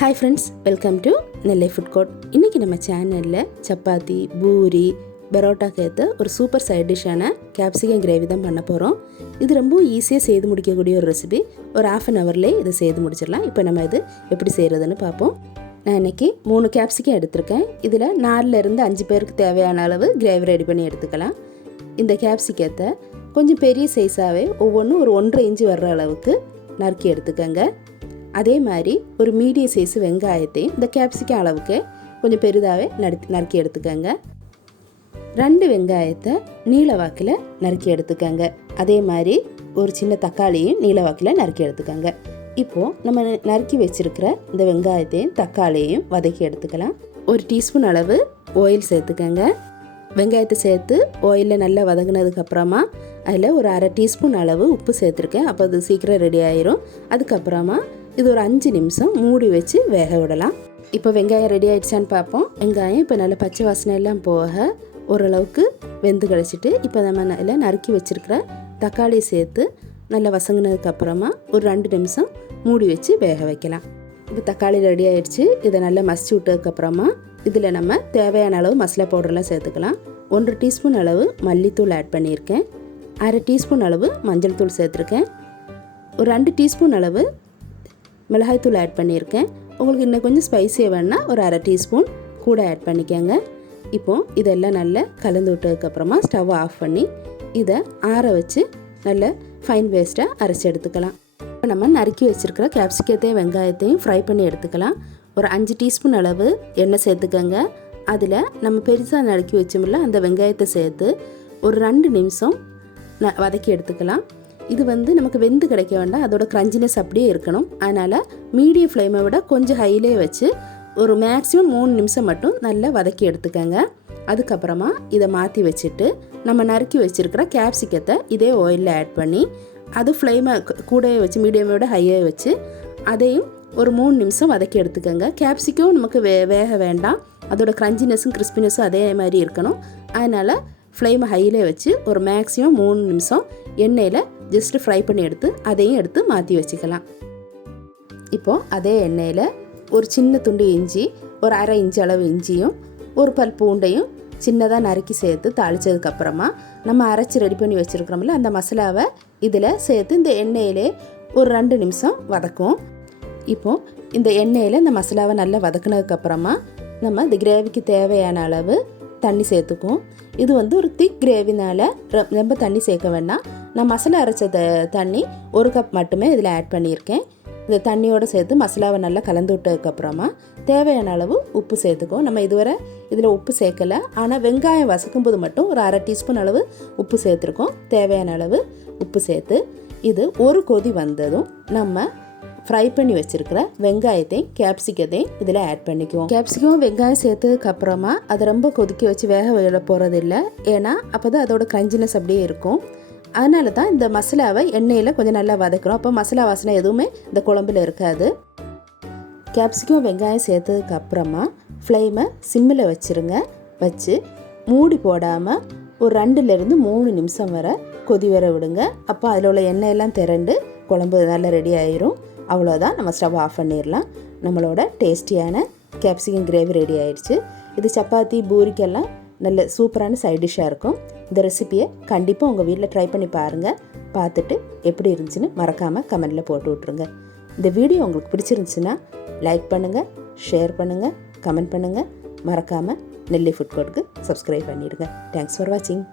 Hi friends, welcome to Nellai Food Court. இன்னைக்கு நம்ம சேனல்ல சப்பாத்தி, பூரி, பரோட்டாக்கு ஏற்ற ஒரு சூப்பர் சைட் டிஷ்ஷான கேப்சிகம் கிரேவி தான் பண்ண போகிறோம். இது ரொம்ப ஈஸியாக செய்து முடிக்கக்கூடிய ஒரு ரெசிபி. ஒரு ½ an hourலேயே இதை செய்து முடிச்சிடலாம். இப்போ நம்ம இது எப்படி செய்கிறதுன்னு பார்ப்போம். நான் இன்றைக்கி 3 கேப்சிகம் எடுத்திருக்கேன். இதில் 4லேருந்து 5 பேருக்கு தேவையான அளவு கிரேவி ரெடி பண்ணி எடுத்துக்கலாம். இந்த கேப்சிகத்தை கொஞ்சம் பெரிய சைஸாகவே ஒவ்வொன்றும் ஒரு 1.5 இன்ச்சு வர்ற அளவுக்கு நறுக்கி எடுத்துக்கோங்க. அதே மாதிரி ஒரு மீடியம் சைஸ் வெங்காயத்தையும் இந்த கேப்சிகம் அளவுக்கு கொஞ்சம் பெரிதாகவே நறுக்கி எடுத்துக்கோங்க. 2 வெங்காயத்தை நீல வாக்கில் நறுக்கி எடுத்துக்கோங்க. அதே மாதிரி ஒரு சின்ன தக்காளியும் நீல வாக்கில் நறுக்கி எடுத்துக்கோங்க. இப்போது நம்ம நறுக்கி வச்சுருக்கிற இந்த வெங்காயத்தையும் தக்காளியையும் வதக்கி எடுத்துக்கலாம். 1 டீஸ்பூன் அளவு ஆயில் சேர்த்துக்கோங்க. வெங்காயத்தை சேர்த்து ஆயிலில் நல்லா வதங்கினதுக்கப்புறமா அதில் ஒரு ½ டீஸ்பூன் அளவு உப்பு சேர்த்துருக்கேன். அப்போ அது சீக்கிரம் ரெடி ஆயிரும். அதுக்கப்புறமா இது ஒரு 5 நிமிஷம் மூடி வச்சு வேக விடலாம். இப்போ வெங்காயம் ரெடி ஆகிடுச்சான்னு பார்ப்போம். வெங்காயம் இப்போ நல்லா பச்சை வாசனை எல்லாம் போக ஓரளவுக்கு வெந்து கிடச்சிட்டு இப்போ நம்ம நல்லா நறுக்கி வச்சுருக்கிற தக்காளி சேர்த்து நல்லா வசங்கினதுக்கப்புறமா ஒரு 2 நிமிஷம் மூடி வச்சு வேக வைக்கலாம். இப்போ தக்காளி ரெடி ஆகிடுச்சு. இதை நல்லா மசிச்சு விட்டதுக்கப்புறமா இதில் நம்ம தேவையான அளவு மசாலா பவுடர்லாம் சேர்த்துக்கலாம். 1 டீஸ்பூன் அளவு மல்லித்தூள் ஆட் பண்ணியிருக்கேன். ½ டீஸ்பூன் அளவு மஞ்சள் தூள் சேர்த்துருக்கேன். ஒரு 2 டீஸ்பூன் அளவு மிளகாய்த்தூள் ஆட் பண்ணியிருக்கேன். உங்களுக்கு இன்னும் கொஞ்சம் ஸ்பைஸியாக வேணுன்னா ஒரு ½ டீஸ்பூன் கூட ஆட் பண்ணிக்கோங்க. இப்போது இதெல்லாம் நல்லா கலந்து விட்டதுக்கப்புறமா ஸ்டவ் ஆஃப் பண்ணி இதை ஆற வச்சு நல்லா ஃபைன் பேஸ்ட்டாக அரைச்சி எடுத்துக்கலாம். இப்போ நம்ம நறுக்கி வச்சுருக்கிற கேப்சிகத்தையும் வெங்காயத்தையும் ஃப்ரை பண்ணி எடுத்துக்கலாம். ஒரு 5 டீஸ்பூன் அளவு எண்ணெய் சேர்த்துக்கோங்க. அதில் நம்ம பெருசாக நறுக்கி வச்சோம்ல அந்த வெங்காயத்தை சேர்த்து ஒரு 2 நிமிஷம் வதக்கி எடுத்துக்கலாம். இது நமக்கு வெந்து கிடைக்க வேண்டாம், அதோட க்ரன்ச்சினஸ் அப்படியே இருக்கணும். அதனால் மீடியம் ஃப்ளேமை விட கொஞ்சம் ஹையிலே வச்சு ஒரு மேக்ஸிமம் 3 நிமிஷம் மட்டும் நல்லா வதக்கி எடுத்துக்கோங்க. அதுக்கப்புறமா இதை மாற்றி வச்சுட்டு நம்ம நறுக்கி வச்சுருக்கிற கேப்சிகத்தை இதே ஆயிலில் ஆட் பண்ணி அது ஃப்ளேமை கூடவே வச்சு மீடியமை விட ஹையே வச்சு அதையும் ஒரு 3 நிமிஷம் வதக்கி எடுத்துக்கோங்க. கேப்சிகம் நமக்கு வேக வேண்டாம், அதோட க்ரன்ச்சினஸும் கிறிஸ்பினஸும் அதே மாதிரி இருக்கணும். அதனால் ஃப்ளேமை ஹையிலே வச்சு ஒரு மேக்ஸிமம் 3 நிமிஷம் எண்ணெயில் ஜஸ்ட்டு ஃப்ரை பண்ணி எடுத்து அதையும் எடுத்து மாற்றி வச்சுக்கலாம். இப்போது அதே எண்ணெயில் ஒரு சின்ன துண்டு இஞ்சி, ஒரு ½ இன்ச்சு அளவு இஞ்சியும் ஒரு பல் பூண்டையும் சின்னதாக நறுக்கி சேர்த்து தாளித்ததுக்கப்புறமா நம்ம அரைச்சி ரெடி பண்ணி வச்சுருக்கிறோம்ல அந்த மசாலாவை இதில் சேர்த்து இந்த எண்ணெயிலே ஒரு 2 நிமிஷம் வதக்கும். இப்போது இந்த எண்ணெயில் இந்த மசாலாவை நல்லா வதக்குனதுக்கப்புறமா நம்ம இந்த கிரேவிக்கு தேவையான அளவு தண்ணி சேர்த்துக்குவோம். இது ஒரு திக் கிரேவினால் ரொம்ப தண்ணி சேர்க்க வேண்டாம். நான் மசாலா அரைச்ச தண்ணி 1 கப் மட்டுமே இதில் ஆட் பண்ணியிருக்கேன். இந்த தண்ணியோடு சேர்த்து மசாலாவை நல்லா கலந்து விட்டதுக்கப்புறமா தேவையான அளவு உப்பு சேர்த்துக்குவோம். நம்ம இதுவரை இதில் உப்பு சேர்க்கலை, ஆனால் வெங்காயம் வசக்கும்போது மட்டும் ஒரு ½ டீஸ்பூன் அளவு உப்பு சேர்த்துருக்கோம். தேவையான அளவு உப்பு சேர்த்து இது ஒரு கொதி வந்ததும் நம்ம ஃப்ரை பண்ணி வச்சுருக்கிற வெங்காயத்தையும் கேப்சிகத்தையும் இதில் ஆட் பண்ணிக்குவோம். கேப்சிகம் வெங்காயம் சேர்த்ததுக்கப்புறமா அதை ரொம்ப கொதிக்க வச்சு வேக விட போகிறதில்ல, ஏன்னா அப்போ தான் அதோட க்ரன்ச்சினஸ் அப்படியே இருக்கும். அதனால தான் இந்த மசாலாவை எண்ணெயில் கொஞ்சம் நல்லா வதக்குறோம். அப்போ மசாலா வாசனை எதுவுமே இந்த குழம்புல இருக்காது. கேப்சிகம் வெங்காயம் சேர்த்ததுக்கப்புறமா ஃப்ளேமை சிம்மில் வச்சுருங்க. வச்சு மூடி போடாமல் ஒரு 2லேருந்து 3 நிமிஷம் வரை கொதி வர விடுங்க. அப்போ அதில் உள்ள எண்ணெயெல்லாம் திரண்டு குழம்பு நல்லா ரெடி ஆயிரும். அவ்வளோதான், நம்ம ஸ்டவ் ஆஃப் பண்ணிடலாம். நம்மளோட டேஸ்டியான கேப்சிகம் கிரேவி ரெடி ஆயிடுச்சு. இது சப்பாத்தி பூரிக்கெல்லாம் நல்ல சூப்பரான சைட் டிஷ்ஷாக இருக்கும். இந்த ரெசிபியை கண்டிப்பாக உங்கள் வீட்டில் ட்ரை பண்ணி பாருங்கள். பார்த்துட்டு எப்படி இருந்துச்சுன்னு மறக்காமல் கமெண்டில் போட்டு விட்ருங்க. இந்த வீடியோ உங்களுக்கு பிடிச்சிருந்துச்சுன்னா லைக் பண்ணுங்கள், ஷேர் பண்ணுங்கள், கமெண்ட் பண்ணுங்கள். மறக்காமல் நெல்லை ஃபுட் கோர்ட்டுக்கு சப்ஸ்கிரைப் பண்ணிவிடுங்க. தேங்க்ஸ் ஃபார் வாட்சிங்.